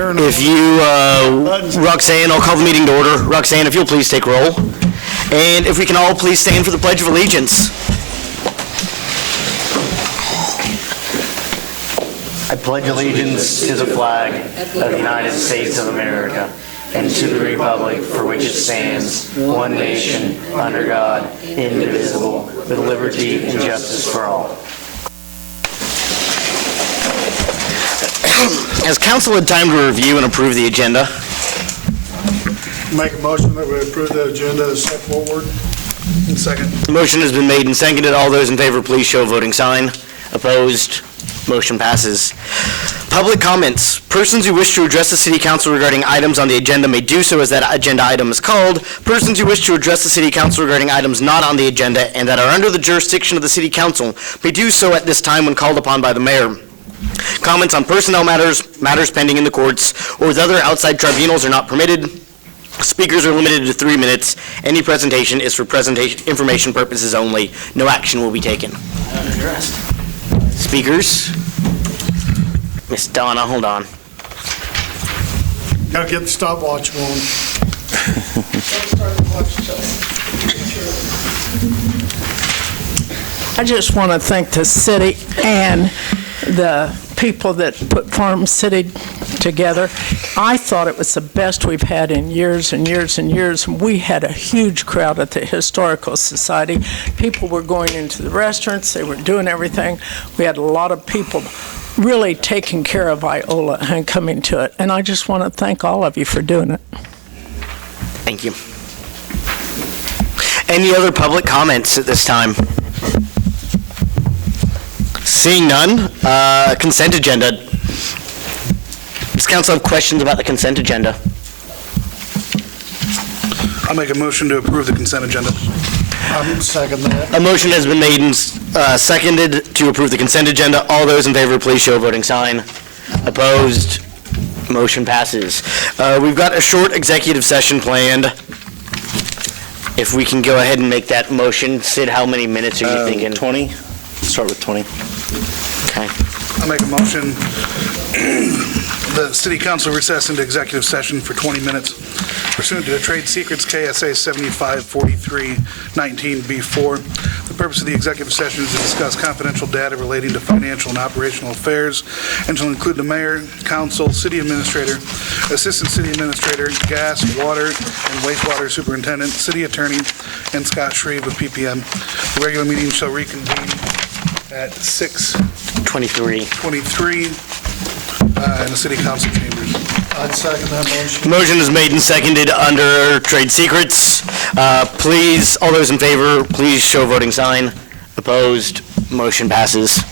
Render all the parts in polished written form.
If you, Roxanne, I'll call the meeting to order. Roxanne, if you'll please take roll. And if we can all please stand for the Pledge of Allegiance. I pledge allegiance to the flag of the United States of America and to the republic for which it stands, one nation, under God, indivisible, with liberty and justice for all. Has council had time to review and approve the agenda? Make a motion that we approve the agenda as set forward. And second. The motion has been made and seconded. All those in favor, please show a voting sign. Opposed? Motion passes. Public comments. Persons who wish to address the City Council regarding items on the agenda may do so as that agenda item is called. Persons who wish to address the City Council regarding items not on the agenda and that are under the jurisdiction of the City Council may do so at this time when called upon by the mayor. Comments on personnel matters, matters pending in the courts, or with other outside tribunals are not permitted. Speakers are limited to 3 minutes. Any presentation is for information purposes only. No action will be taken. Speakers. Miss Donna, hold on. Gotta get the stopwatch going. I just want to thank the city and the people that put Farm City together. I thought it was the best we've had in years and years and years. We had a huge crowd at the Historical Society. People were going into the restaurants. They were doing everything. We had a lot of people really taking care of Iola and coming to it. And I just want to thank all of you for doing it. Thank you. Any other public comments at this time? Seeing none, consent agenda. Does council have questions about the consent agenda? I'll make a motion to approve the consent agenda. I'll second that. A motion has been made and seconded to approve the consent agenda. All those in favor, please show a voting sign. Opposed? Motion passes. We've got a short executive session planned. If we can go ahead and make that motion. Sid, how many minutes are you thinking? 20. Start with 20. Okay. I'll make a motion. The City Council recess into executive session for 20 minutes pursuant to the Trade Secrets KSA 7543-19B4. The purpose of the executive session is to discuss confidential data relating to financial and operational affairs and to include the mayor, council, city administrator, assistant city administrator, gas, water, and wastewater superintendent, city attorney, and Scott Shreve of PPM. The regular meeting shall reconvene at 6:23 in the City Council chambers. I'd second that motion. Motion is made and seconded under trade secrets. Please, all those in favor, please show a voting sign. Opposed? Motion passes.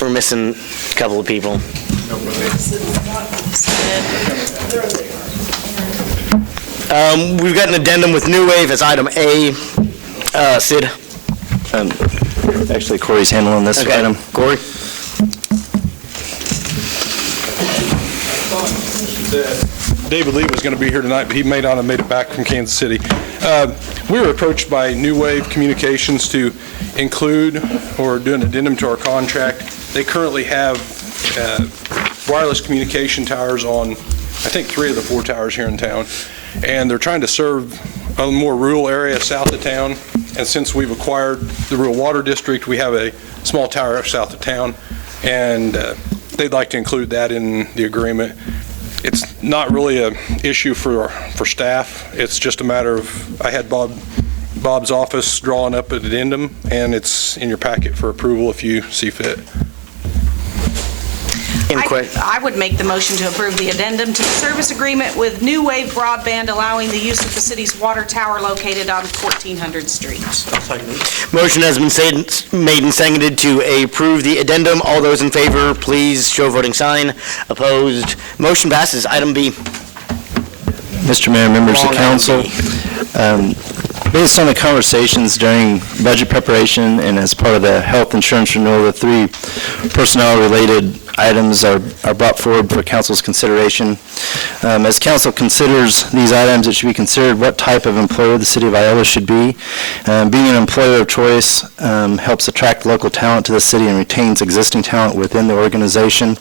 We're missing a couple of people. We've got an addendum with New Wave as item A. Sid? Actually, Corey's handling this item. Corey? David Lee was going to be here tonight, but he may not have made it back from Kansas City. We were approached by New Wave Communications to include or do an addendum to our contract. They currently have wireless communication towers on, I think, 3 of the 4 towers here in town, and they're trying to serve a more rural area south of town. And since we've acquired the rural water district, we have a small tower south of town, and they'd like to include that in the agreement. It's not really an issue for staff. It's just a matter of, I had Bob's office drawing up an addendum, and it's in your packet for approval if you see fit. I would make the motion to approve the addendum to the service agreement with New Wave Broadband, allowing the use of the city's water tower located on 1400 Street. Motion has been made and seconded to approve the addendum. All those in favor, please show a voting sign. Opposed? Motion passes. Item B. Mr. Mayor, members of council, based on the conversations during budget preparation and as part of the health insurance renewal, the 3 personnel-related items are brought forward for council's consideration. As council considers these items, it should be considered what type of employer the city of Iola should be. Being an employer of choice helps attract local talent to the city and retains existing talent within the organization.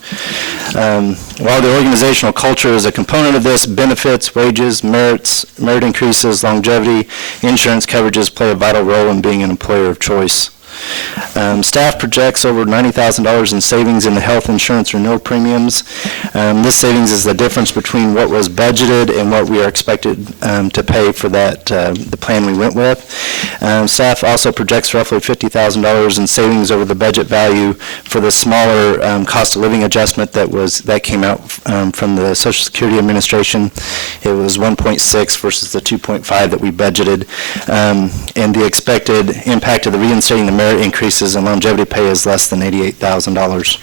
While the organizational culture is a component of this, benefits, wages, merit increases, longevity, insurance coverages play a vital role in being an employer of choice. Staff projects over $90,000 in savings in the health insurance renewal premiums. This savings is the difference between what was budgeted and what we are expected to pay for that, the plan we went with. Staff also projects roughly $50,000 in savings over the budget value for the smaller cost of living adjustment that came out from the Social Security Administration. It was 1.6 versus the 2.5 that we budgeted. And the expected impact of the reinstating the merit increases in longevity pay is less than $88,000.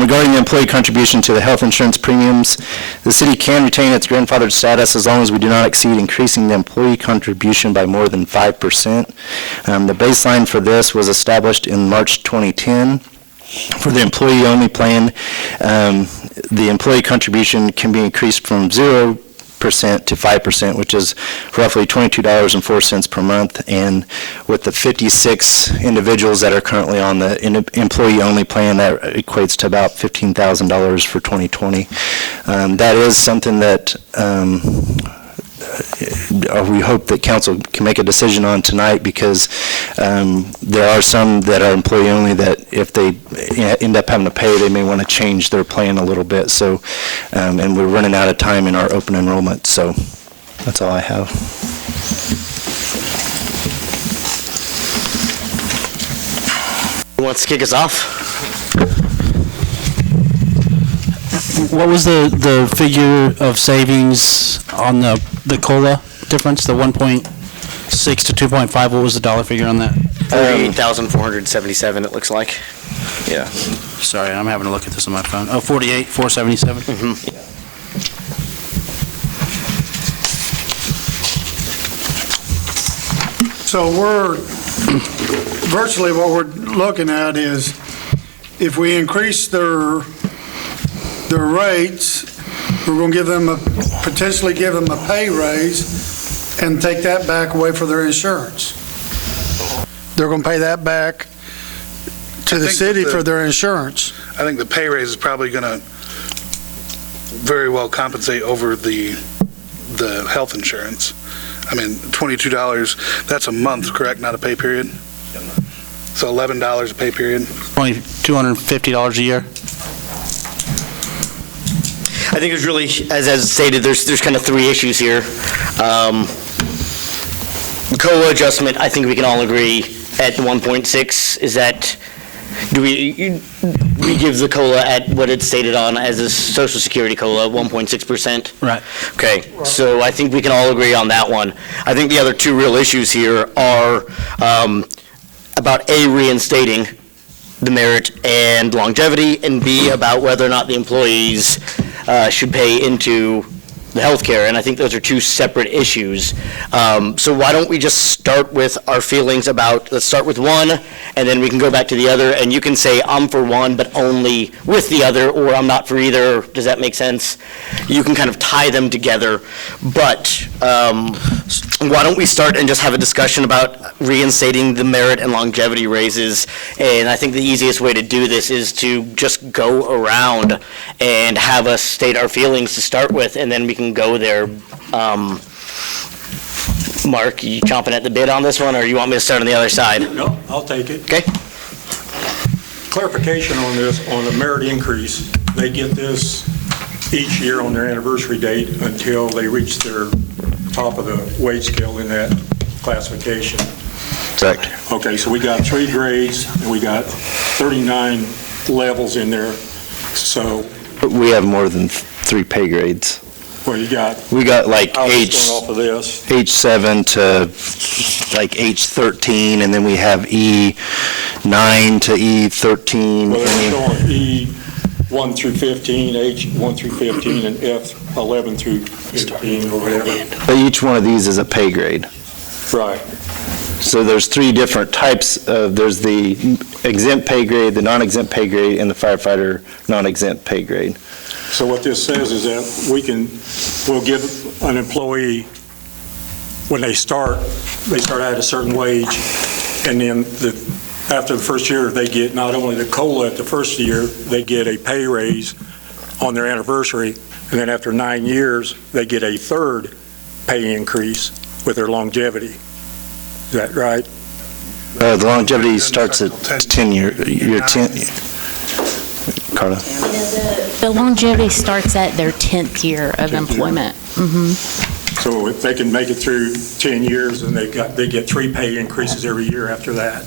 Regarding the employee contribution to the health insurance premiums, the city can retain its grandfathered status as long as we do not exceed increasing the employee contribution by more than 5%. The baseline for this was established in March 2010. For the employee-only plan, the employee contribution can be increased from 0% to 5%, which is roughly $22.04 per month. And with the 56 individuals that are currently on the employee-only plan, that equates to about $15,000 for 2020. That is something that we hope that council can make a decision on tonight, because there are some that are employee-only that if they end up having to pay, they may want to change their plan a little bit. So, and we're running out of time in our open enrollment, so that's all I have. Who wants to kick us off? What was the figure of savings on the COLA difference, the 1.6 to 2.5? What was the dollar figure on that? 48,477, it looks like. Yeah. Sorry, I'm having to look at this on my phone. Oh, 48,477? Mm-hmm. So virtually what we're looking at is if we increase their rates, we're going to potentially give them a pay raise and take that back away for their insurance. They're going to pay that back to the city for their insurance. I think the pay raise is probably going to very well compensate over the health insurance. I mean, $22, that's a month, correct? Not a pay period? So $11 a pay period? $250 a year? I think there's really, as stated, there's kind of three issues here. The COLA adjustment, I think we can all agree at the 1.6, is that, do we give the COLA at what it's stated on as a Social Security COLA, 1.6%? Right. Okay, so I think we can all agree on that one. I think the other two real issues here are about A, reinstating the merit and longevity, and B, about whether or not the employees should pay into the healthcare, and I think those are two separate issues. So why don't we just start with our feelings about, let's start with one, and then we can go back to the other, and you can say, I'm for one, but only with the other, or I'm not for either. Does that make sense? You can kind of tie them together, but why don't we start and just have a discussion about reinstating the merit and longevity raises? And I think the easiest way to do this is to just go around and have us state our feelings to start with, and then we can go there. Mark, you chomping at the bit on this one, or you want me to start on the other side? No, I'll take it. Okay. Clarification on this, on the merit increase, they get this each year on their anniversary date until they reach their top of the wage scale in that classification. Correct. Okay, so we got 3 grades, and we got 39 levels in there. So, We have more than 3 pay grades. well, you got, We got like I was going off of this. H7 to like H13, and then we have E9 to E13. Well, they're showing E1 through 15, H1 through 15, and F11 through 15, or whatever. But each one of these is a pay grade. Right. So there's three different types. There's the exempt pay grade, the non-exempt pay grade, and the firefighter non-exempt pay grade. So what this says is that we'll give an employee, when they start out at a certain wage, and then after the first year, they get not only the COLA at the first year, they get a pay raise on their anniversary, and then after 9 years, they get a third pay increase with their longevity. Is that right? The longevity starts at 10 year 10. Carla? The longevity starts at their 10th year of employment. Mm-hmm. So if they can make it through 10 years, and they get 3 pay increases every year after that.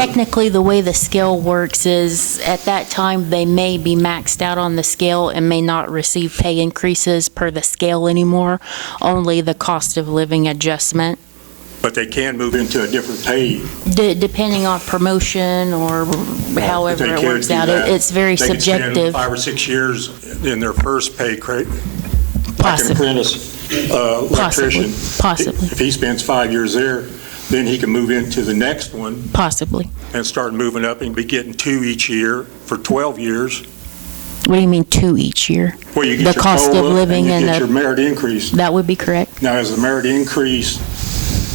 Technically, the way the scale works is at that time they may be maxed out on the scale and may not receive pay increases per the scale anymore, only the cost of living adjustment. But they can move into a different pay. Depending on promotion or however it works out, it's very subjective. They can spend 5 or 6 years in their first pay grade. Like an apprentice electrician. Possibly. If he spends 5 years there, then he can move into the next one. Possibly. And start moving up and be getting 2 each year for 12 years. What do you mean 2 each year? Well, you get the your cost COLA of living and you and get your merit increase. That would be correct. Now, as the merit increase,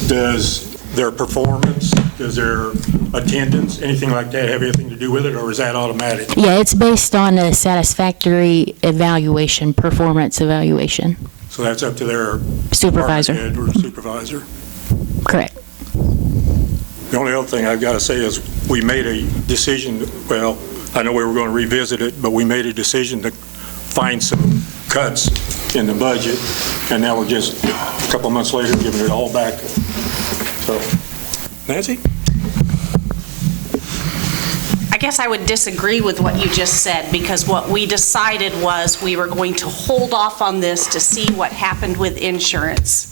does their performance, does their attendance, anything like that have anything to do with it, or is that automatic? Yeah, it's based on a satisfactory evaluation, performance evaluation. So that's up to their Supervisor. department head or supervisor. Correct. The only other thing I've got to say is we made a decision, well, I know we were going to revisit it, but we made a decision to find some cuts in the budget, and now we're just a couple months later giving it all back. So, Nancy? I guess I would disagree with what you just said, because what we decided was we were going to hold off on this to see what happened with insurance.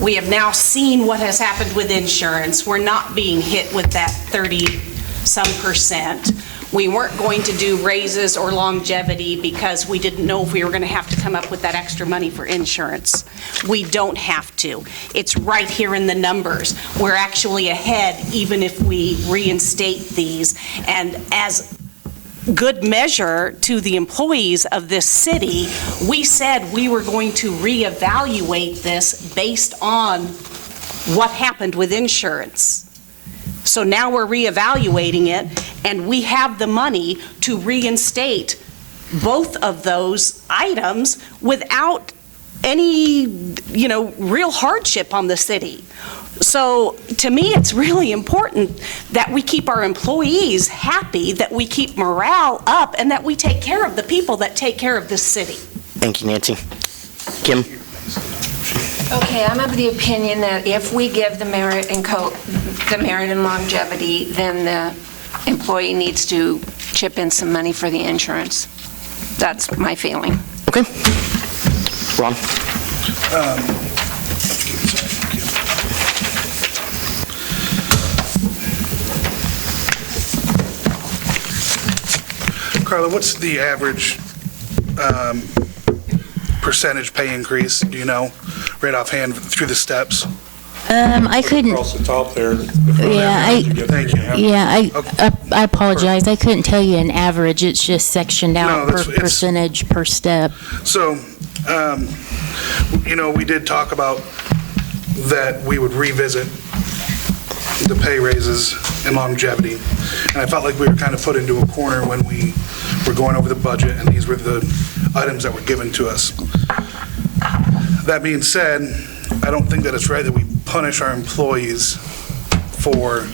We have now seen what has happened with insurance. We're not being hit with that 30-some%. We weren't going to do raises or longevity because we didn't know if we were going to have to come up with that extra money for insurance. We don't have to. It's right here in the numbers. We're actually ahead even if we reinstate these. And as good measure to the employees of this city, we said we were going to reevaluate this based on what happened with insurance. So now we're reevaluating it, and we have the money to reinstate both of those items without any, real hardship on the city. So to me, it's really important that we keep our employees happy, that we keep morale up, and that we take care of the people that take care of this city. Thank you, Nancy. Kim? Okay, I'm of the opinion that if we give the merit and longevity, then the employee needs to chip in some money for the insurance. That's my feeling. Okay. Ron? Carla, what's the average percentage pay increase, do you know, right offhand through the steps? I couldn't. Across the top there. Thank you. I apologize. I couldn't tell you an average. It's just sectioned out per percentage per step. So, we did talk about that we would revisit the pay raises and longevity. And I felt like we were kind of put into a corner when we were going over the budget, and these were the items that were given to us. That being said, I don't think that it's right that we punish our employees for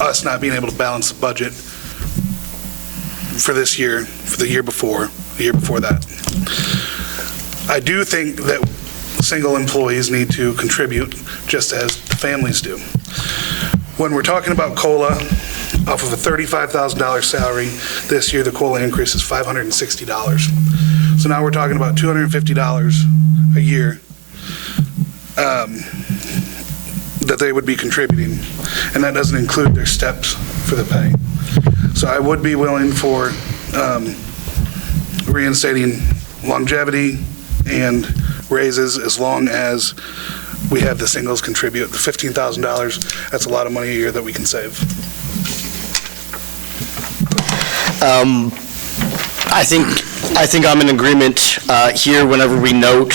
us not being able to balance the budget for this year, for the year before that. I do think that single employees need to contribute just as families do. When we're talking about COLA, off of a $35,000 salary, this year the COLA increase is $560. So now we're talking about $250 a year that they would be contributing, and that doesn't include their steps for the pay. So I would be willing for reinstating longevity and raises as long as we have the singles contribute. The $15,000, that's a lot of money a year that we can save. I think I'm in agreement here whenever we note,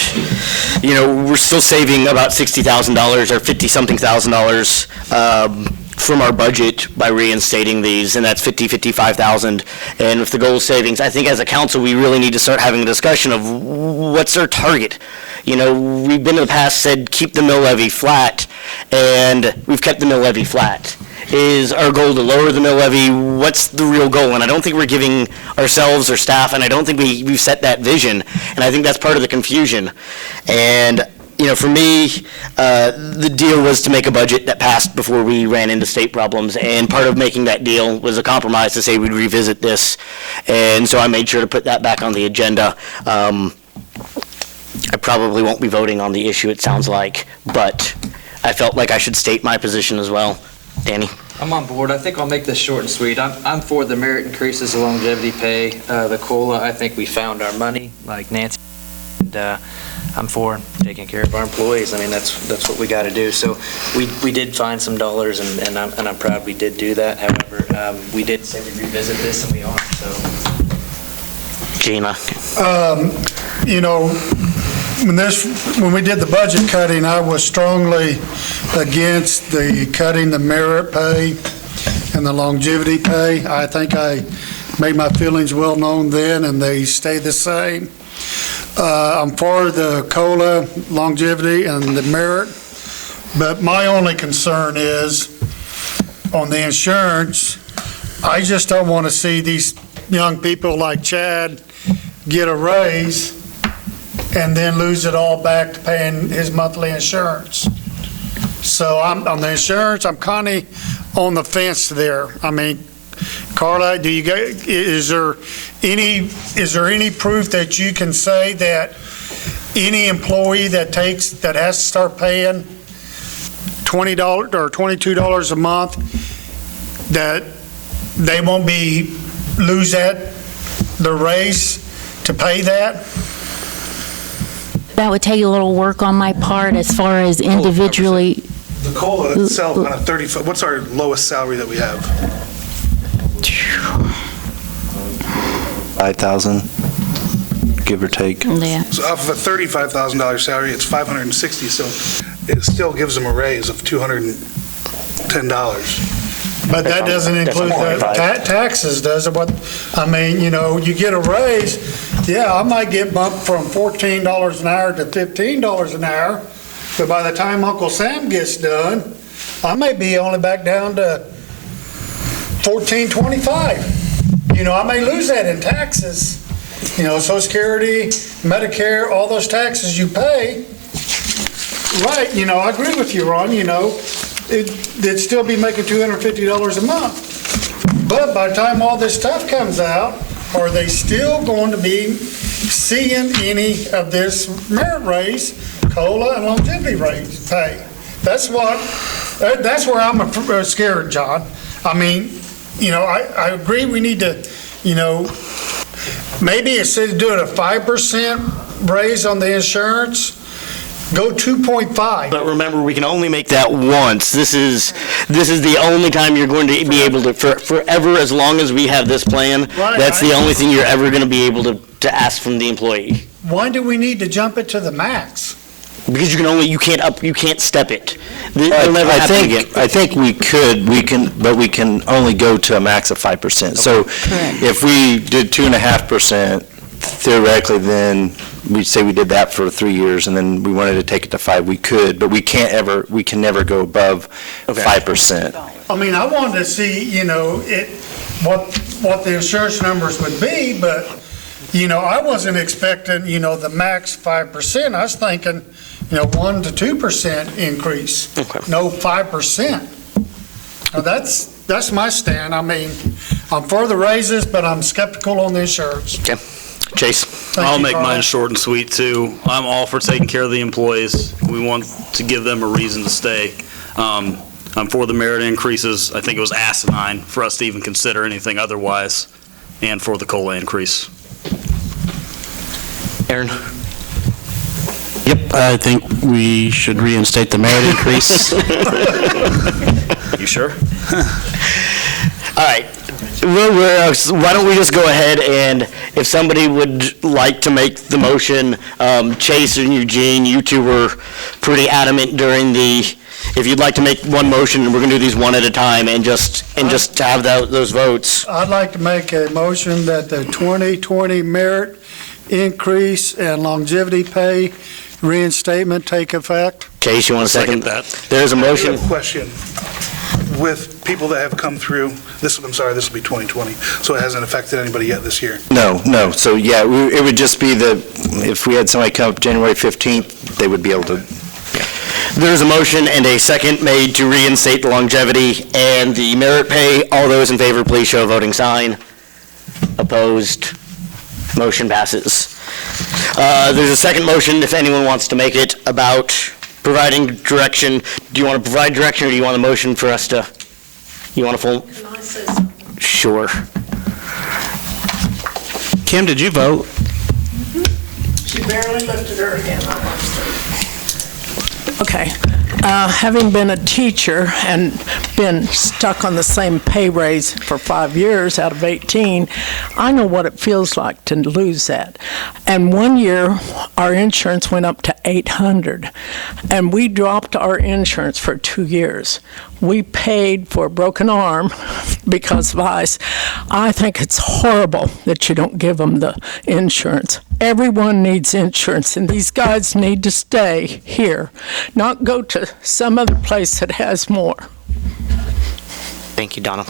we're still saving about $60,000 or 50-something thousand dollars from our budget by reinstating these, and that's 55,000. And with the goal savings, I think as a council, we really need to start having a discussion of what's our target. We've been in the past said keep the mill levy flat, and we've kept the mill levy flat. Is our goal to lower the mill levy? What's the real goal? And I don't think we're giving ourselves or staff, and I don't think we've set that vision, and I think that's part of the confusion. And, for me, the deal was to make a budget that passed before we ran into state problems, and part of making that deal was a compromise to say we'd revisit this, and so I made sure to put that back on the agenda. I probably won't be voting on the issue, it sounds like, but I felt like I should state my position as well. Danny? I'm on board. I think I'll make this short and sweet. I'm for the merit increases, the longevity pay, the COLA. I think we found our money, like Nancy. And I'm for taking care of our employees. I mean, that's what we got to do. So we did find some dollars, and I'm proud we did do that. However, we did say we'd revisit this, and we are. So, Gina? When we did the budget cutting, I was strongly against the cutting the merit pay and the longevity pay. I think I made my feelings well known then, and they stay the same. I'm for the COLA, longevity, and the merit, but my only concern is on the insurance. I just don't want to see these young people like Chad get a raise and then lose it all back to paying his monthly insurance. So I'm on the insurance, I'm kind of on the fence there. I mean, Carla, is there any proof that you can say that any employee that has to start paying $20 or $22 a month, that they won't lose the raise to pay that? That would take a little work on my part as far as individually. The COLA itself on a 35, what's our lowest salary that we have? 5,000, give or take. Yeah. So off of a $35,000 salary, it's $560, so it still gives them a raise of $210. But that doesn't include the taxes, does it? You get a raise, yeah, I might get bumped from $14 an hour to $15 an hour, but by the time Uncle Sam gets done, I may be only back down to $14.25. I may lose that in taxes. Social Security, Medicare, all those taxes you pay. Right, I agree with you, Ron, they'd still be making $250 a month. But by the time all this stuff comes out, are they still going to be seeing any of this merit raise, COLA, and longevity raise pay? That's where I'm scared, John. I agree we need to, maybe instead of doing a 5% raise on the insurance, go 2.5. But remember, we can only make that once. This is the only time you're going to be able to, forever, as long as we have this plan, Right, that's the only thing you're ever going to be able to ask from the employee. Why do we need to jump it to the max? Because you can't step it. It'll never happen again. I think we can, but we can only go to a max of 5%. So if we did 2.5%, theoretically, then we'd say we did that for 3 years, and then we wanted to take it to 5, we could, but we can never go above 5%. I wanted to see, what the insurance numbers would be, but, I wasn't expecting, the max 5%. I was thinking, 1 to 2% increase, no 5%. Now, that's my stand. I'm for the raises, but I'm skeptical on the insurance. Okay. Chase? I'll make mine short and sweet, too. I'm all for taking care of the employees. We want to give them a reason to stay. I'm for the merit increases. I think it was asinine for us to even consider anything otherwise, and for the COLA increase. Aaron? Yep, I think we should reinstate the merit increase. You sure? All right. Why don't we just go ahead and if somebody would like to make the motion, Chase and Eugene, you two were pretty adamant during if you'd like to make one motion, we're going to do these one at a time and just have those votes. I'd like to make a motion that the 2020 merit increase and longevity pay reinstatement take effect. Chase, you want to second that? There's a motion. I have a question. With people that have come through, this will be 2020, so it hasn't affected anybody yet this year. No. So, yeah, it would just be if we had somebody come up January 15th, they would be able to. There's a motion and a second made to reinstate the longevity and the merit pay. All those in favor, please show a voting sign. Opposed? Motion passes. There's a second motion, if anyone wants to make it, about providing direction. Do you want to provide direction, or do you want a motion for us to, you want a full? Can I say something? Sure. Kim, did you vote? She barely lifted her hand. Okay. Having been a teacher and been stuck on the same pay raise for 5 years out of 18, I know what it feels like to lose that. And 1 year, our insurance went up to $800, and we dropped our insurance for 2 years. We paid for a broken arm because of ice. I think it's horrible that you don't give them the insurance. Everyone needs insurance, and these guys need to stay here, not go to some other place that has more. Thank you, Donna.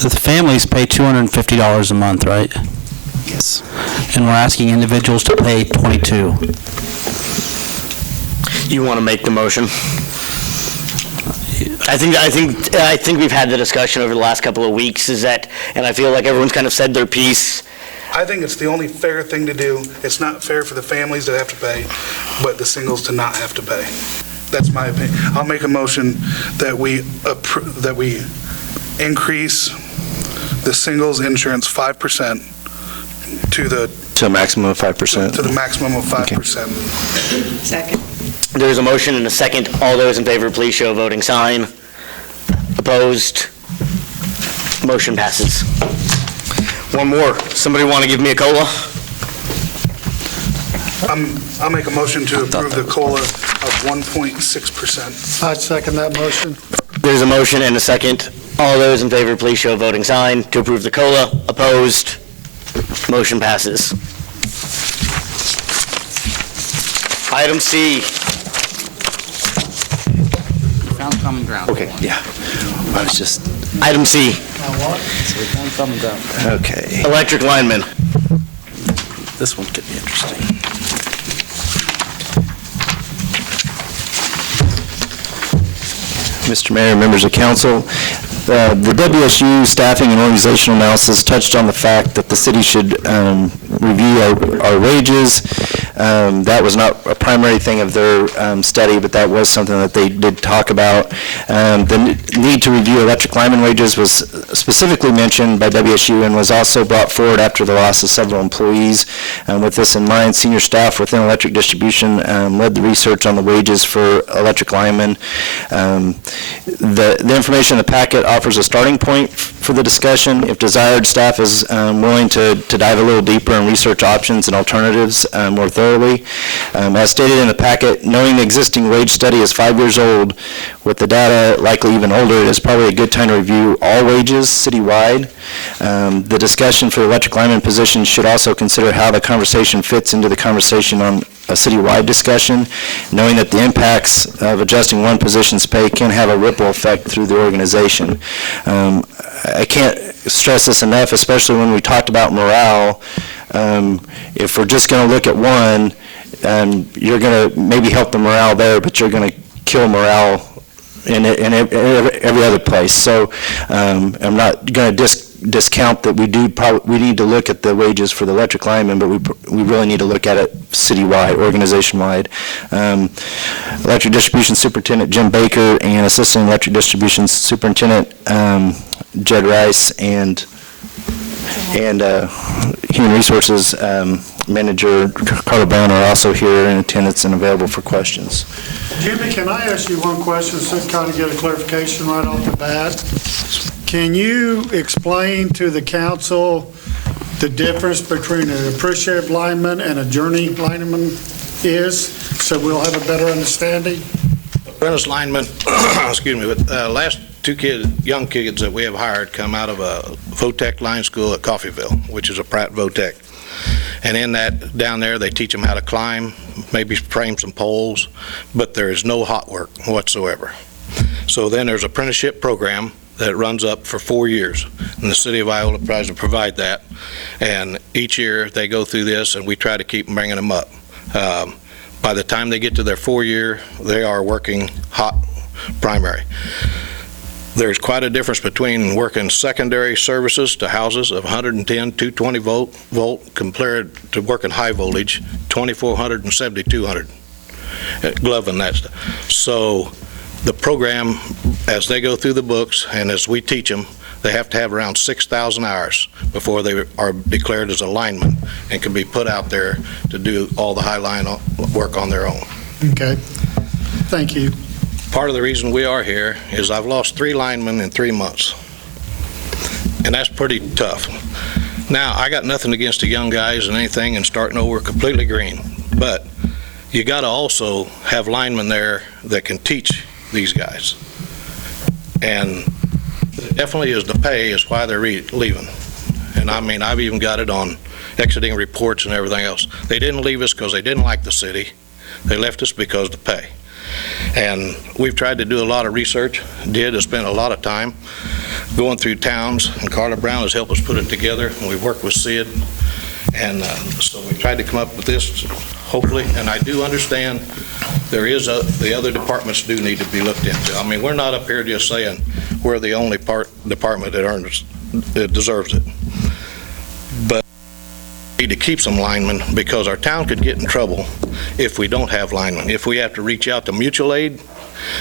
The families pay $250 a month, right? Yes. And we're asking individuals to pay $22. You want to make the motion? I think we've had the discussion over the last couple of weeks, and I feel like everyone's kind of said their piece. I think it's the only fair thing to do. It's not fair for the families that have to pay, but the singles to not have to pay. That's my opinion. I'll make a motion that we increase the singles insurance 5% to a maximum of 5%. To the maximum of 5%. Second. There's a motion and a second. All those in favor, please show a voting sign. Opposed? Motion passes. One more. Somebody want to give me a COLA? I'll make a motion to approve the COLA of 1.6%. I'd second that motion. There's a motion and a second. All those in favor, please show a voting sign to approve the COLA. Opposed? Motion passes. Item C. Found common ground. Okay, yeah. I was just, Item C. So we found common ground. okay. Electric lineman. This one could be interesting. Mr. Mayor, members of council, the WSU staffing and organizational analysis touched on the fact that the city should review our wages. That was not a primary thing of their study, but that was something that they did talk about. The need to review electric lineman wages was specifically mentioned by WSU and was also brought forward after the loss of several employees. With this in mind, senior staff within electric distribution led the research on the wages for electric linemen. The information in the packet offers a starting point for the discussion. If desired, staff is willing to dive a little deeper and research options and alternatives more thoroughly. As stated in the packet, knowing the existing wage study is 5 years old, with the data likely even older, it is probably a good time to review all wages citywide. The discussion for the electric lineman position should also consider how the conversation fits into the conversation on a citywide discussion, knowing that the impacts of adjusting one position's pay can have a ripple effect through the organization. I can't stress this enough, especially when we talked about morale. If we're just going to look at one, you're going to maybe help the morale there, but you're going to kill morale in every other place. So I'm not going to discount that we need to look at the wages for the electric linemen, but we really need to look at it citywide, organization-wide. Electric Distribution Superintendent Jim Baker and Assistant Electric Distribution Superintendent Jed Rice and And Human Resources Manager Carla Brown are also here in attendance and available for questions. Jimmy, can I ask you one question so to kind of get a clarification right off the bat? Can you explain to the council the difference between an appreciative lineman and a journey lineman is, so we'll have a better understanding? Apprentice lineman, excuse me, but last two young kids that we have hired come out of a Votech line school at Coffeyville, which is a Pratt Votech. And in that, down there, they teach them how to climb, maybe frame some poles, but there is no hot work whatsoever. So then there's an apprenticeship program that runs up for 4 years, and the city of Iola tries to provide that. And each year they go through this, and we try to keep bringing them up. By the time they get to their 4 year, they are working hot primary. There's quite a difference between working secondary services to houses of 110, 220 volt compared to working high voltage, 2400 and 7200, gloving that stuff. So the program, as they go through the books and as we teach them, they have to have around 6,000 hours before they are declared as a lineman and can be put out there to do all the high line work on their own. Okay, thank you. Part of the reason we are here is I've lost 3 linemen in 3 months, and that's pretty tough. Now, I got nothing against the young guys and anything and starting over completely green, but you got to also have linemen there that can teach these guys. And definitely is the pay is why they're leaving. And I mean, I've even got it on exiting reports and everything else. They didn't leave us because they didn't like the city. They left us because of the pay. And we've tried to do a lot of research, has spent a lot of time going through towns, and Carla Brown has helped us put it together, and we've worked with Sid, and so we tried to come up with this, hopefully, and I do understand there is the other departments do need to be looked into. I mean, we're not up here just saying we're the only department that deserves it, but we need to keep some linemen because our town could get in trouble if we don't have linemen. If we have to reach out to mutual aid,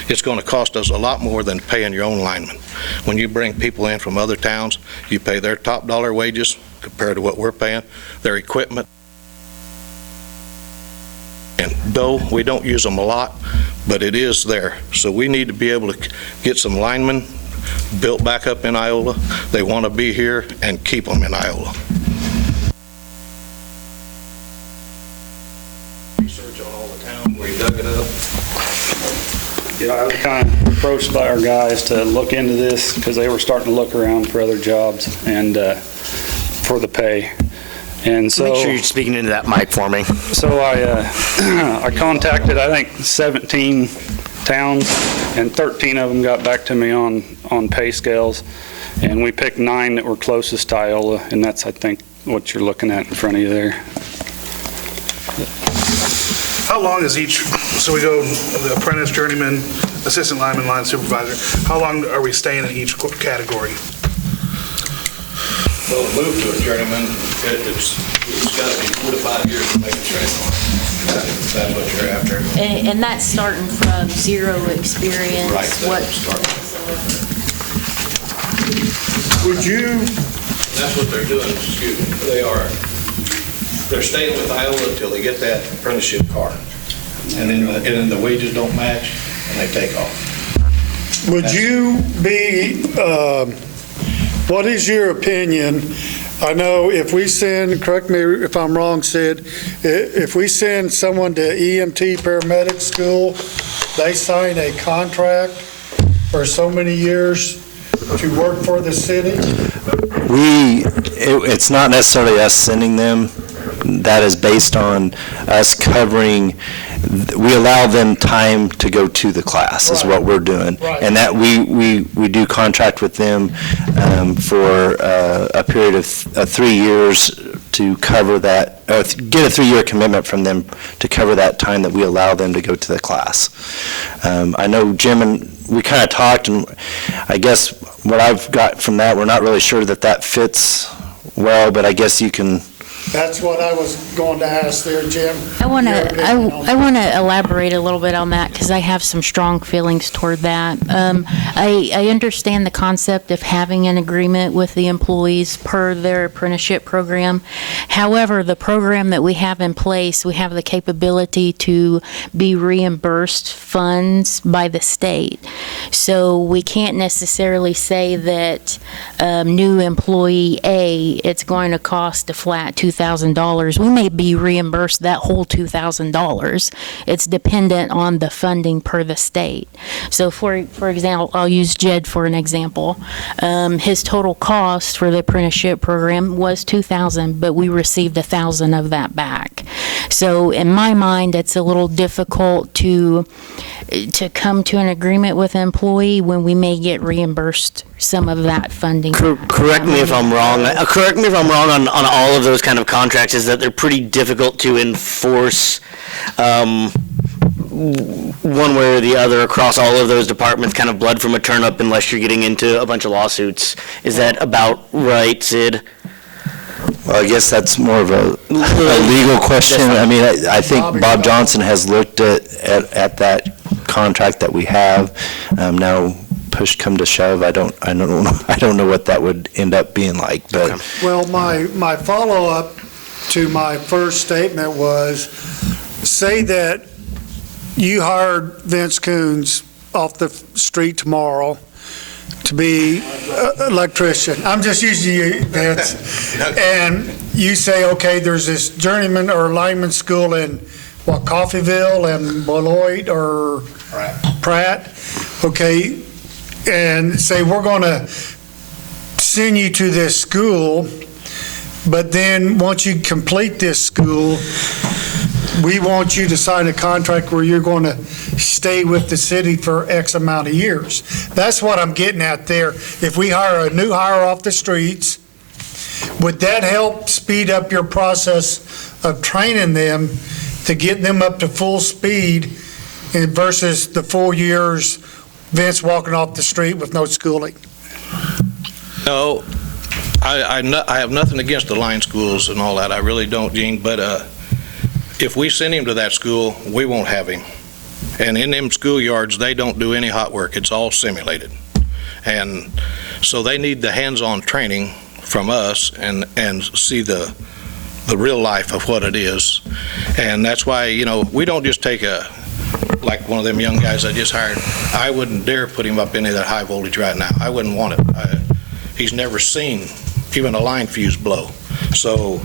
it's going to cost us a lot more than paying your own linemen. When you bring people in from other towns, you pay their top dollar wages compared to what we're paying, their equipment. And though we don't use them a lot, but it is there. So we need to be able to get some linemen built back up in Iola. They want to be here and keep them in Iola. Research on all the towns where you dug it up. Yeah, I was kind of approached by our guys to look into this because they were starting to look around for other jobs and for the pay. And so, make sure you're speaking into that mic for me. So I contacted, I think, 17 towns, and 13 of them got back to me on pay scales. And we picked 9 that were closest to Iola, and that's, I think, what you're looking at in front of you there. How long is each, so we go the apprentice, journeyman, assistant lineman, line supervisor, how long are we staying in each category? Well, to move to a journeyman, it's got to be 4 to 5 years to make a journeyman. That's what you're after. And that's starting from zero experience. Right, What? Would you? That's what they're doing, excuse me. They're staying with Iola until they get that apprenticeship card. And then the wages don't match, and they take off. Would you be, what is your opinion? I know if we send, correct me if I'm wrong, Sid, if we send someone to EMT paramedic school, they sign a contract for so many years to work for the city? It's not necessarily us sending them. That is based on us covering, we allow them time to go to the class is what we're doing. Right. And that we do contract with them for a period of 3 years to cover that, get a 3-year commitment from them to cover that time that we allow them to go to the class. I know Jim and we kind of talked, and I guess what I've got from that, we're not really sure that fits well, but I guess you can That's what I was going to ask there, Jim. I want Your to opinion on I want to elaborate a little bit on that because I have some strong feelings toward that. I understand the concept of having an agreement with the employees per their apprenticeship program. However, the program that we have in place, we have the capability to be reimbursed funds by the state. So we can't necessarily say that new employee A, it's going to cost a flat $2,000. We may be reimbursed that whole $2,000. It's dependent on the funding per the state. So for example, I'll use Jed for an example. His total cost for the apprenticeship program was $2,000, but we received $1,000 of that back. So in my mind, it's a little difficult to come to an agreement with an employee when we may get reimbursed some of that funding. Correct me if I'm wrong. Correct me if I'm wrong on all of those kind of contracts, is that they're pretty difficult to enforce one way or the other across all of those departments, kind of blood from a turnip unless you're getting into a bunch of lawsuits. Is that about right, Sid? Well, I guess that's more of a legal question. I mean, I think Bob Johnson has looked at that contract that we have. Now, push come to shove, I don't know what that would end up being like. But Well, my follow-up to my first statement was, say that you hired Vince Coons off the street tomorrow to be electrician. I'm just using you, Vince. And you say, okay, there's this journeyman or lineman school in, Coffeyville and Beloit or Pratt. Okay, and say, we're going to send you to this school, but then once you complete this school, we want you to sign a contract where you're going to stay with the city for X amount of years. That's what I'm getting at there. If we hire a new hire off the streets, would that help speed up your process of training them to get them up to full speed versus the 4 years Vince walking off the street with no schooling? No, I have nothing against the line schools and all that. I really don't, Gene, but if we send him to that school, we won't have him. And in them schoolyards, they don't do any hot work. It's all simulated. And so they need the hands-on training from us and see the real life of what it is. And that's why, we don't just take like one of them young guys I just hired. I wouldn't dare put him up into that high voltage right now. I wouldn't want it. He's never seen even a line fuse blow. So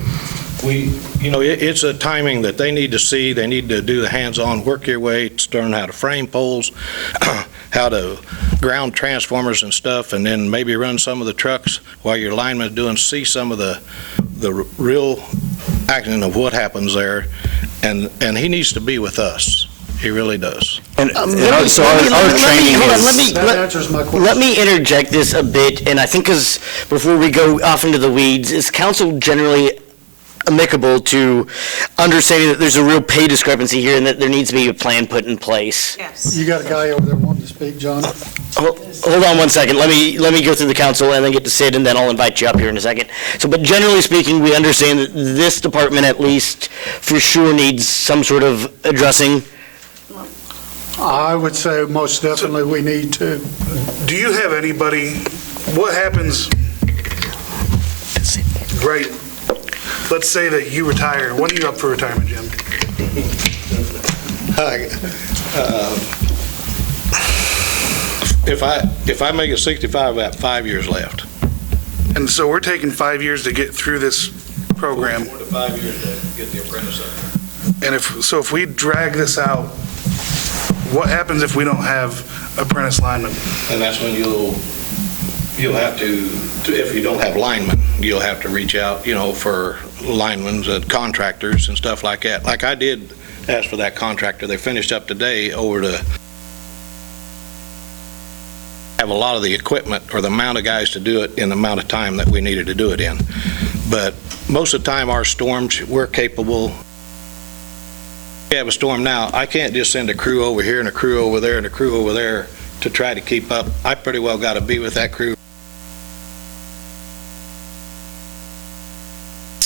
it's a timing that they need to see. They need to do the hands-on, work your way, to learn how to frame poles, how to ground transformers and stuff, and then maybe run some of the trucks while your lineman's doing, see some of the real acting of what happens there. And he needs to be with us. He really does. And so our training let me interject this a bit, and I think before we go off into the weeds, is council generally amicable to understanding that there's a real pay discrepancy here and that there needs to be a plan put in place? Yes. You got a guy over there wanting to speak, John? Hold on one second. Let me go through the council and then get to Sid, and then I'll invite you up here in a second. But generally speaking, we understand that this department at least for sure needs some sort of addressing. I would say most definitely we need to. Do you have anybody, what happens, right, let's say that you retire. When are you up for retirement, Jim? If I make it 65, I have 5 years left. And so we're taking 5 years to get through this program. 4 to 5 years to get the apprentice up. And if we drag this out, what happens if we don't have apprentice linemen? And that's when you'll have to, if you don't have linemen, you'll have to reach out, for linemen and contractors and stuff like that. Like I did ask for that contractor. They finished up today over to have a lot of the equipment or the amount of guys to do it in the amount of time that we needed to do it in. But most of the time, our storms, we're capable. We have a storm now, I can't just send a crew over here and a crew over there and a crew over there to try to keep up. I pretty well got to be with that crew.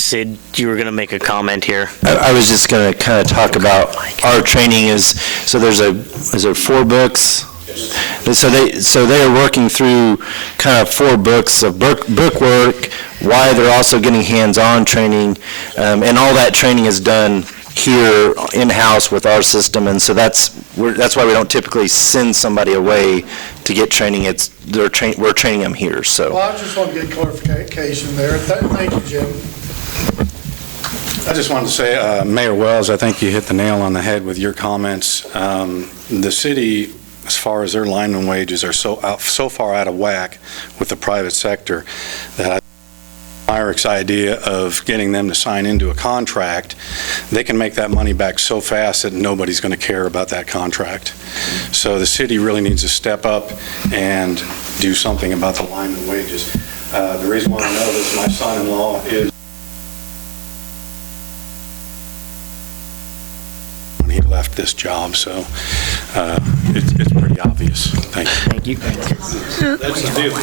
Sid, you were going to make a comment here. I was just going to kind of talk about our training so is there 4 books? So they are working through kind of 4 books of book work, why they're also getting hands-on training, and all that training is done here in-house with our system, and so that's why we don't typically send somebody away to get training. We're training them here, so. Well, I just want to get clarification there. Thank you, Jim. I just wanted to say, Mayor Wells, I think you hit the nail on the head with your comments. The city, as far as their lineman wages, are so far out of whack with the private sector that Meyrick's idea of getting them to sign into a contract, they can make that money back so fast that nobody's going to care about that contract. So the city really needs to step up and do something about the lineman wages. The reason why I know this, my son-in-law is when he left this job, so it's pretty obvious. Thank you. That's the deal.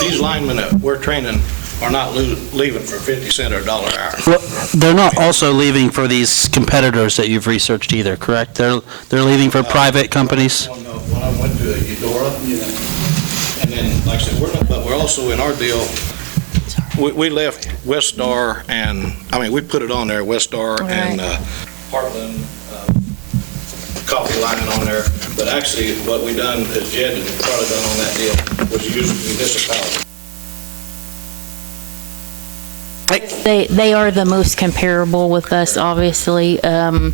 These linemen that we're training are not leaving for 50 cents or $1 an hour. Well, they're not also leaving for these competitors that you've researched either, correct? They're leaving for private companies? When I went to Eudora, and then, like I said, but we're also in our deal, we left Westar we put it on there, Westar and Heartland coffee lining on there, but actually what we done is Jed and probably done on that deal was use municipality. They are the most comparable with us, obviously. Like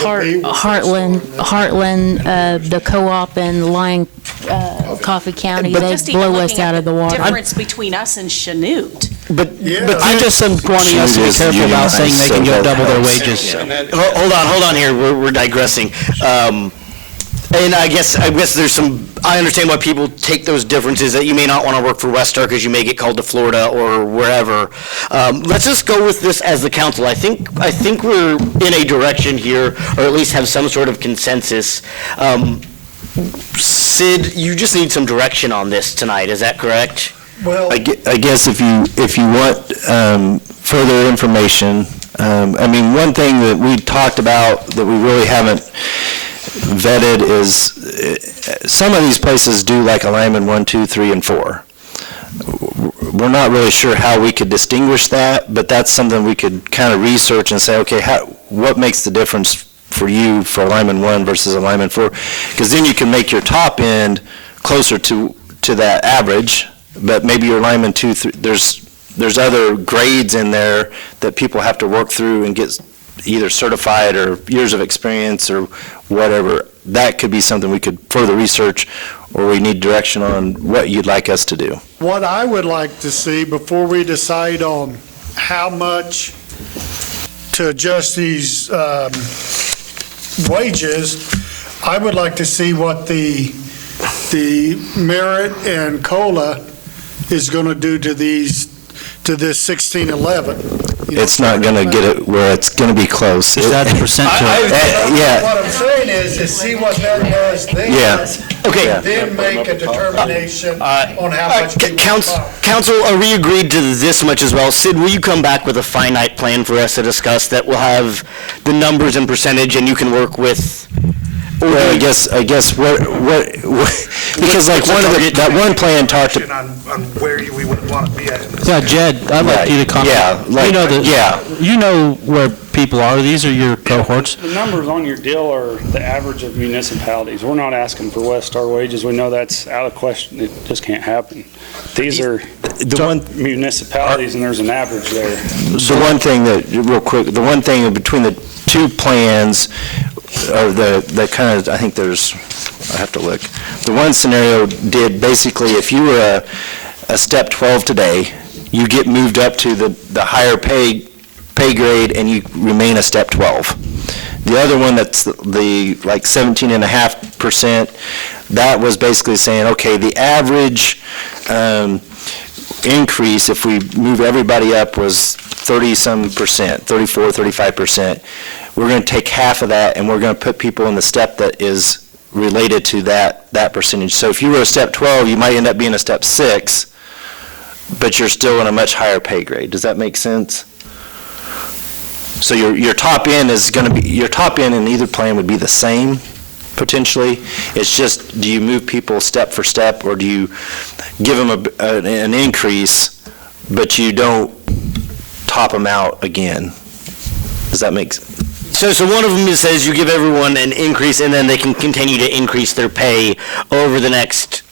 Heartland, the co-op and Lyon, Coffee County, they blow us out of the water. Difference between us and Chanute. But I just am wanting us to be careful about saying they can go double their wages. Hold on here, we're digressing. And I guess there's I understand why people take those differences, that you may not want to work for Westar because you may get called to Florida or wherever. Let's just go with this as the council. I think we're in a direction here, or at least have some sort of consensus. Sid, you just need some direction on this tonight, is that correct? Well, I guess if you want further information, one thing that we talked about that we really haven't vetted is some of these places do like alignment 1, 2, 3, and 4. We're not really sure how we could distinguish that, but that's something we could kind of research and say, okay, what makes the difference for you for alignment 1 versus alignment 4? Because then you can make your top end closer to that average, but maybe your alignment 2, 3, there's other grades in there that people have to work through and get either certified or years of experience or whatever. That could be something we could further research, or we need direction on what you'd like us to do. what I would like to see before we decide on how much to adjust these wages, I would like to see what the merit and COLA is going to do to this 1611. It's not going to get it where it's going to be close. Just add a percent to it. Yeah. What I'm saying is see what that does then. Yeah. Okay. Then make a determination on how much. Council, are we agreed to this much as well? Sid, will you come back with a finite plan for us to discuss that will have the numbers and percentage, and you can work with? Well, I guess what because like that one plan talked. On where we would want to be at. Yeah, Jed, I'd like you to comment. Yeah, you know where people are. These are your cohorts. The numbers on your deal are the average of municipalities. We're not asking for Westar wages. We know that's out of question. It just can't happen. These are municipalities, and there's an average there. The one thing the one thing between the two plans, or the kind of, I think there's, I have to look. The one scenario did basically, if you were a step 12 today, you get moved up to the higher pay grade and you remain a step 12. The other one that's the like 17.5%, that was basically saying, okay, the average increase if we move everybody up was 30-some percent, 34, 35%. We're going to take half of that and we're going to put people in the step that is related to that percentage. So if you were a step 12, you might end up being a step 6, but you're still in a much higher pay grade. Does that make sense? So your top end is going to be, your top end in either plan would be the same, potentially. It's just, do you move people step for step, or do you give them an increase, but you don't top them out again? Does that make sense? So one of them says you give everyone an increase, and then they can continue to increase their pay over the next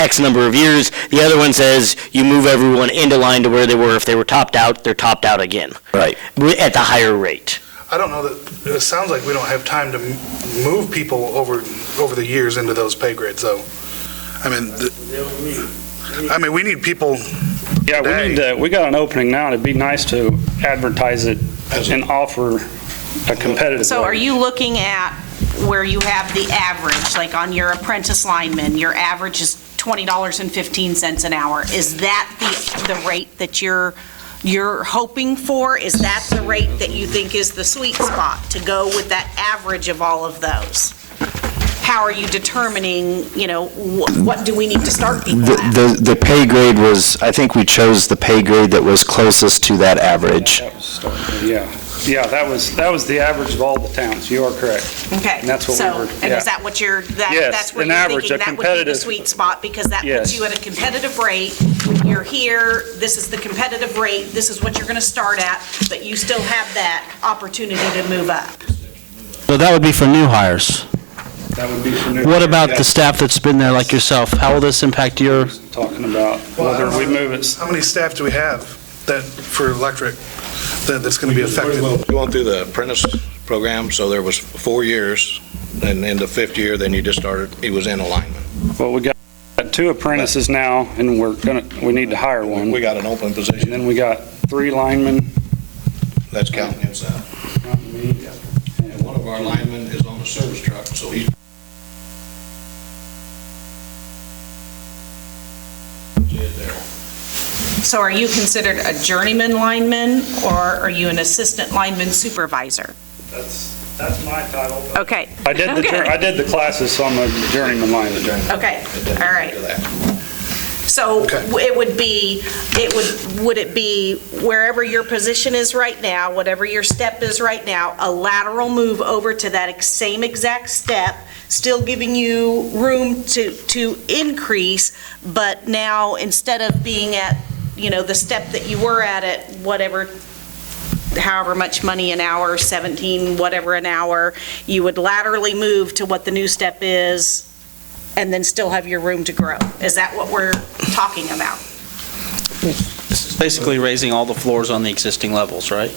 X number of years. The other one says you move everyone into line to where they were. If they were topped out, they're topped out again. Right. At the higher rate. I don't know that, it sounds like we don't have time to move people over the years into those pay grades, though. I mean, we need people Yeah, we got an opening now, and it'd be nice to advertise it and offer a competitive So wage. are you looking at where you have the average, like on your apprentice lineman, your average is $20.15 an hour? Is that the rate that you're hoping for? Is that the rate that you think is the sweet spot to go with that average of all of those? How are you determining, what do we need to start people at? The pay grade was, I think we chose the pay grade that was closest to that average. Yeah, that was the average of all the towns. You are correct. Okay. And that's what we were, And yeah. is that what you're, Yes, that's where an you're average, thinking a that would be the competitive- sweet spot? Because that puts Yes. you at a competitive rate. You're here, this is the competitive rate, this is what you're going to start at, but you still have that opportunity to move up. So that would be for new hires. That would be for new. What about the staff that's been there like yourself? How will this impact your? Talking about whether we move it. How many staff do we have for electric that's going to be affected? We went through the apprentice program, so there was 4 years, and in the 5th year, then you just started, he was in alignment. Well, we got 2 apprentices now, and we need to hire one. We got an open position. And then we got 3 linemen. That's counting himself. And one of our linemen is on the service truck, so he's there. So are you considered a journeyman lineman, or are you an assistant lineman supervisor? That's my title. Okay. I did the classes, so I'm a journeyman lineman. Okay, all right. So it would be, would it be wherever your position is right now, whatever your step is right now, a lateral move over to that same exact step, still giving you room to increase, but now instead of being at, the step that you were at whatever, however much money an hour, 17, whatever an hour, you would laterally move to what the new step is, and then still have your room to grow. Is that what we're talking about? This is basically raising all the floors on the existing levels, right?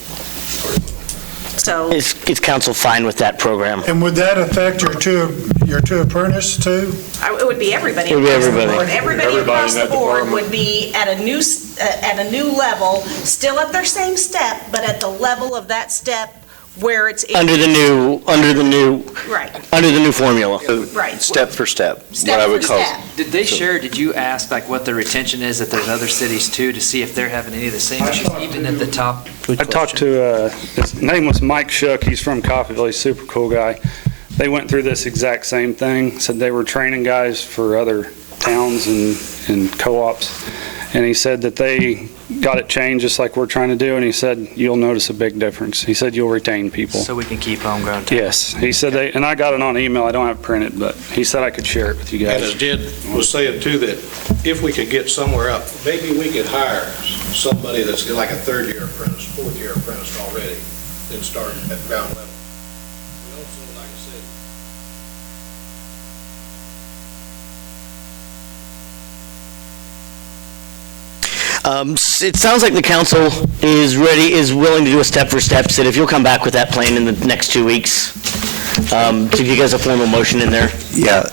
So Is council fine with that program? And would that affect your two apprentices too? it would be everybody It would be across the everybody. board. Everybody across the board would be at a new level, still at their same step, but at the level of that step where it's Under the new right. Under the new formula. Right. Step for step, Step what I would for call. step. Did they share, did you ask like what the retention is at those other cities too, to see if they're having any of the same issues, even at the top? I talked to, his name was Mike Shook, he's from Coffeyville, he's a super cool guy. They went through this exact same thing, said they were training guys for other towns and co-ops, and he said that they got it changed just like we're trying to do, and he said, you'll notice a big difference. He said, you'll retain people. So we can keep homegrown talent. Yes, he said and I got it on email, I don't have it printed, but he said I could share it with you And guys. as Jed was saying too, that if we could get somewhere up, maybe we could hire somebody that's like a 3rd-year apprentice, 4th-year apprentice already, then start at ground level. We also, like I said, It sounds like the council is willing to do a step for step. Sid, if you'll come back with that plan in the next 2 weeks, to give you guys a formal motion in there. Yeah,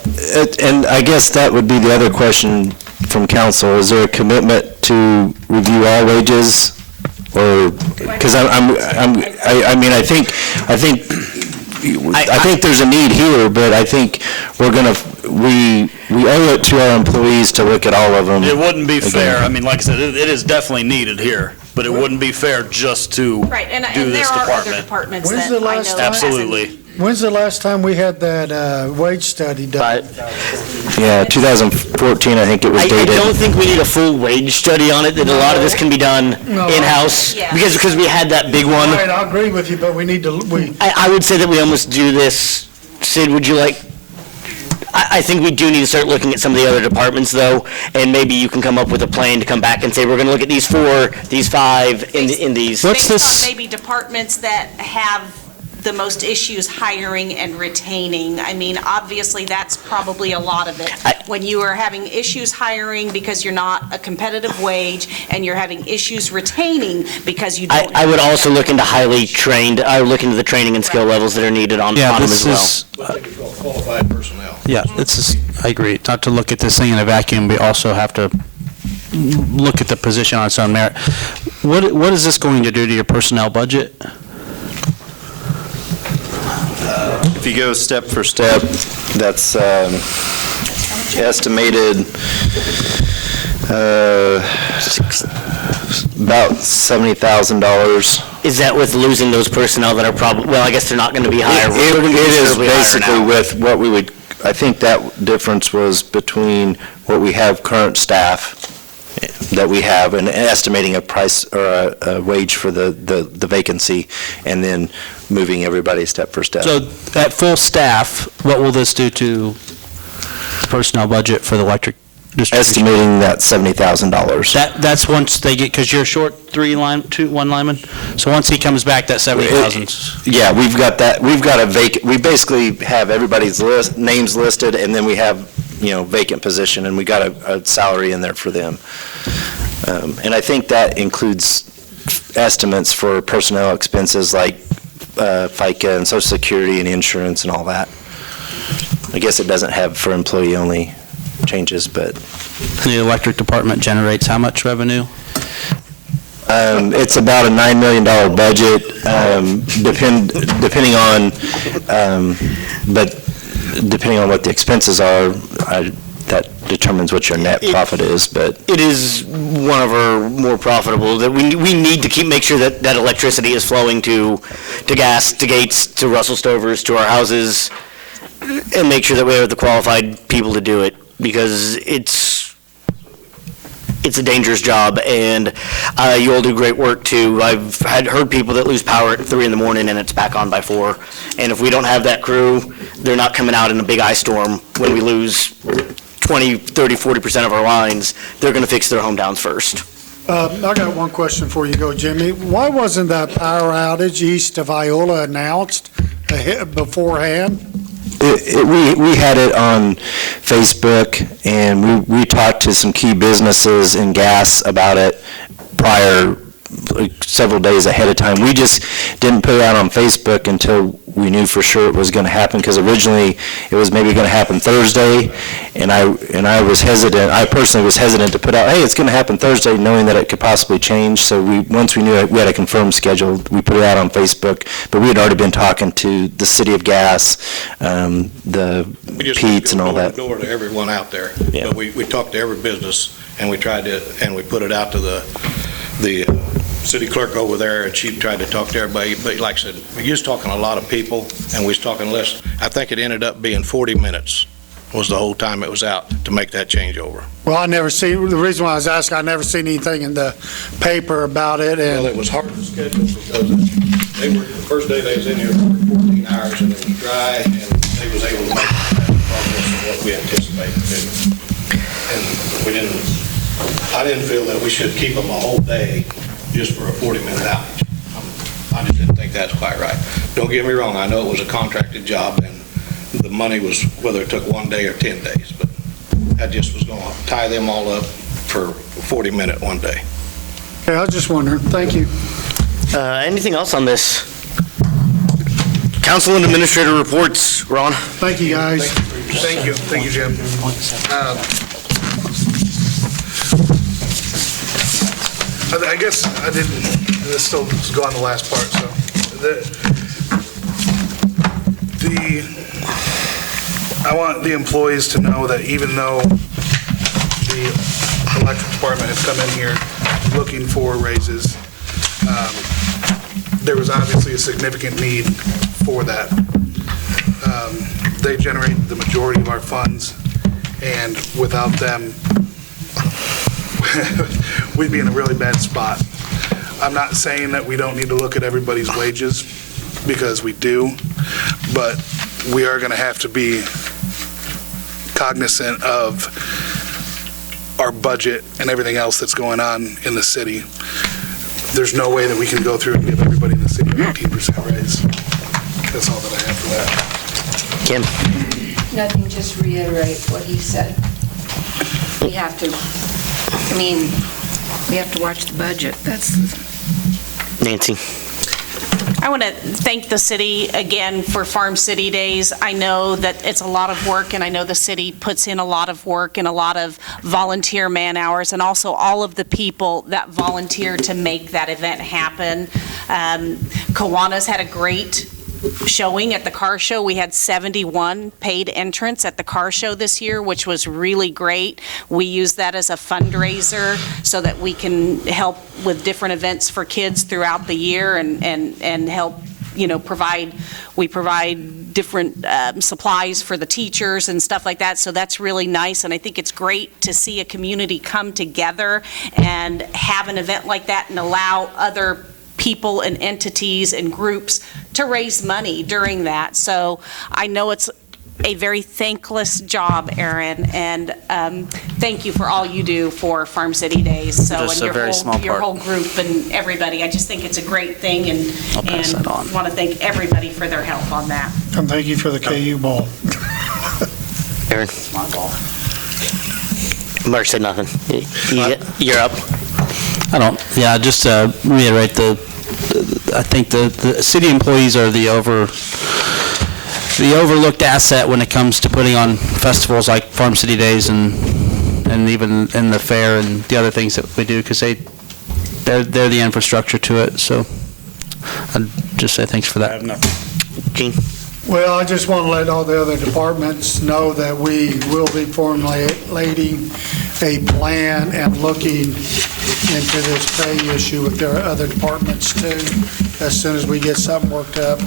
and I guess that would be the other question from council. Is there a commitment to review all wages? Or, because I think there's a need here, but I think we owe it to our employees to look at all of them. It wouldn't be again. fair. I mean, like I said, it is definitely needed here, but it wouldn't be fair just to Right, and do there this are other department. departments When's that the I last know time? hasn't Absolutely. When's the last time we had that wage study done? Yeah, 2014, I think it was I dated. don't think we need a full wage study on it, that a lot of this can be done No. in-house, Yeah. because we had that big one. All right, I agree with you, but we need to, I would say that we almost do this, Sid, would you like, I think we do need to start looking at some of the other departments, though, and maybe you can come up with a plan to come back and say, we're going to look at these 4, these 5, in these. Based on maybe departments that have the most issues hiring and retaining. I mean, obviously, that's probably a lot of it. When you are having issues hiring because you're not a competitive wage, and you're having issues retaining because you don't. I would also look into highly trained, I would look into the training and skill levels that are needed on them as well. Qualified personnel. Yeah, I agree. Not to look at this thing in a vacuum, we also have to look at the position on its own merit. What is this going to do to your personnel budget? If you go step for step, that's estimated about $70,000. Is that with losing those personnel that are probably, well, I guess they're not going to be higher. It is basically with what we would, I think that difference was between what we have current staff that we have and estimating a price or a wage for the vacancy, and then moving everybody step for step. So at full staff, what will this do to the personnel budget for the electric distribution? Estimating that $70,000. That's once they get, because you're short one lineman, so once he comes back, that 70,000. Yeah, we've got that, we've got a vacant, we basically have everybody's names listed, and then we have, vacant position, and we got a salary in there for them. And I think that includes estimates for personnel expenses like FICA and Social Security and insurance and all that. I guess it doesn't have for employee-only changes, but. The electric department generates how much revenue? It's about a $9 million budget, depending on, but depending on what the expenses are, that determines what your net profit is, but. It is one of our more profitable, that we need to make sure that electricity is flowing to gas, to gates, to Russell Stovers, to our houses, and make sure that we have the qualified people to do it, because it's a dangerous job, and you all do great work too. I've heard people that lose power at 3 in the morning and it's back on by 4. And if we don't have that crew, they're not coming out in a big ice storm when we lose 20, 30, 40% of our lines. They're going to fix their hometowns first. I got one question before you go, Jimmy. Why wasn't that power outage east of Iola announced beforehand? We had it on Facebook, and we talked to some key businesses in gas about it prior, several days ahead of time. We just didn't put it out on Facebook until we knew for sure it was going to happen, because originally it was maybe going to happen Thursday, and I was hesitant. I personally was hesitant to put out, hey, it's going to happen Thursday, knowing that it could possibly change. So once we knew we had a confirmed schedule, we put it out on Facebook. But we had already been talking to the City of Gas, the Pete's and all that. We just door to everyone out there. Yeah. But we talked to every business, and we tried to, and we put it out to the city clerk over there, and she tried to talk to everybody. But like I said, we was talking to a lot of people, and we was talking less. I think it ended up being 40 minutes was the whole time it was out to make that changeover. Well, the reason why I was asking, I never seen anything in the paper about it. Well, it was hard to schedule because the first day they was in here for 14 hours, and it was dry, and they was able to make progress on what we anticipated. And I didn't feel that we should keep them a whole day just for a 40-minute outage. I just didn't think that's quite right. Don't get me wrong, I know it was a contracted job, and the money was whether it took 1 day or 10 days, but that just was going to tie them all up for a 40-minute one day. Okay, I was just wondering. Thank you. Anything else on this? Council and Administrator reports. Ron? Thank you, guys. Thank you, Jim. I guess I didn't, this still go on the last part, so. I want the employees to know that even though the electric department has come in here looking for raises, there was obviously a significant need for that. They generate the majority of our funds, and without them, we'd be in a really bad spot. I'm not saying that we don't need to look at everybody's wages, because we do, but we are going to have to be cognizant of our budget and everything else that's going on in the city. There's no way that we can go through and give everybody in the city an 18% raise. That's all that I have for that. Kim? Nothing, just reiterate what he said. We have to, we have to watch the budget. That's... Nancy? I want to thank the city again for Farm City Days. I know that it's a lot of work, and I know the city puts in a lot of work and a lot of volunteer man hours, and also all of the people that volunteer to make that event happen. Kiwanis had a great showing at the car show. We had 71 paid entrants at the car show this year, which was really great. We use that as a fundraiser so that we can help with different events for kids throughout the year and help, provide different supplies for the teachers and stuff like that. So that's really nice, and I think it's great to see a community come together and have an event like that and allow other people and entities and groups to raise money during that. So I know it's a very thankless job, Aaron, and thank you for all you do for Farm City Days. So Just a very small your part. whole group and everybody. I just think it's a great thing, and I'll pass that on. want to thank everybody for their help on that. And thank you for the KU ball. Aaron? My ball. Mark said nothing. You're up. Just to reiterate, I think the city employees are the overlooked asset when it comes to putting on festivals like Farm City Days and even in the fair and the other things that we do, because they're the infrastructure to it. So I'd just say thanks for that. I have nothing. Gene? Well, I just want to let all the other departments know that we will be formulating a plan and looking into this pay issue with their other departments too, as soon as we get something worked up.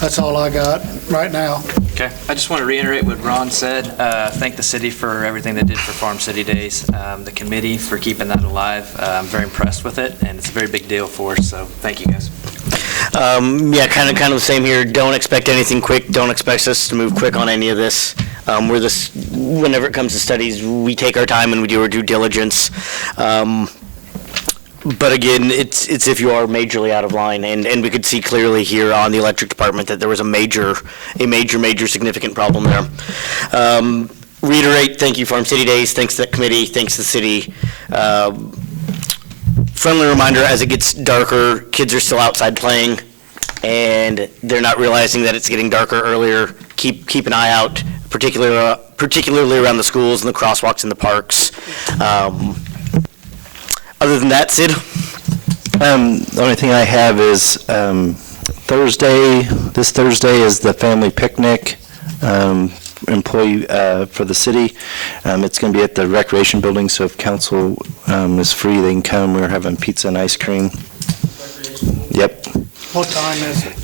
That's all I got right now. Okay. I just want to reiterate what Ron said. Thank the city for everything they did for Farm City Days, the committee for keeping that alive. I'm very impressed with it, and it's a very big deal for us, so thank you, guys. Kind of the same here. Don't expect anything quick. Don't expect us to move quick on any of this. Whenever it comes to studies, we take our time and we do our due diligence. But again, it's if you are majorly out of line, and we could see clearly here on the electric department that there was a major significant problem there. Reiterate, thank you, Farm City Days. Thanks to that committee. Thanks to the city. Friendly reminder, as it gets darker, kids are still outside playing, and they're not realizing that it's getting darker earlier. Keep an eye out, particularly around the schools and the crosswalks in the parks. Other than that, Sid? The only thing I have is this Thursday is the family picnic employee for the city. It's going to be at the recreation building, so if council is free, they can come. We're having pizza and ice cream. Yep. What time is it?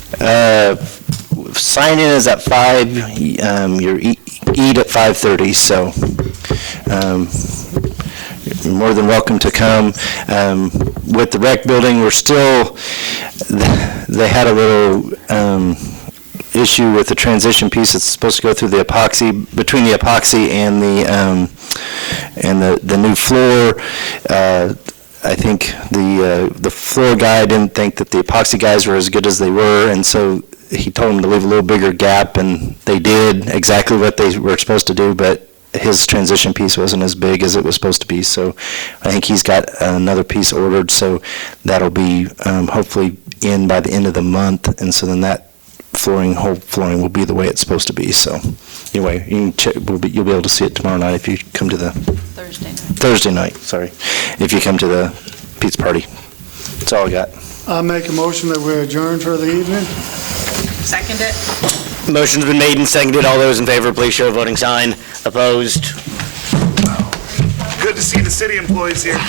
Sign-in is at 5. Your eat at 5:30, so you're more than welcome to come. With the rec building, they had a little issue with the transition piece. It's supposed to go through the epoxy, between the epoxy and the new floor. I think the floor guy didn't think that the epoxy guys were as good as they were, and so he told them to leave a little bigger gap, and they did exactly what they were supposed to do, but his transition piece wasn't as big as it was supposed to be, so I think he's got another piece ordered, so that'll be hopefully in by the end of the month, and so then that whole flooring will be the way it's supposed to be. So anyway, you can check, you'll be able to see it tomorrow night if you come to the Thursday night, sorry, if you come to the pizza party. That's all I got. I make a motion that we adjourn for the evening. Second it. Motion's been made and seconded. All those in favor, please show a voting sign. Opposed? Good to see the city employees here.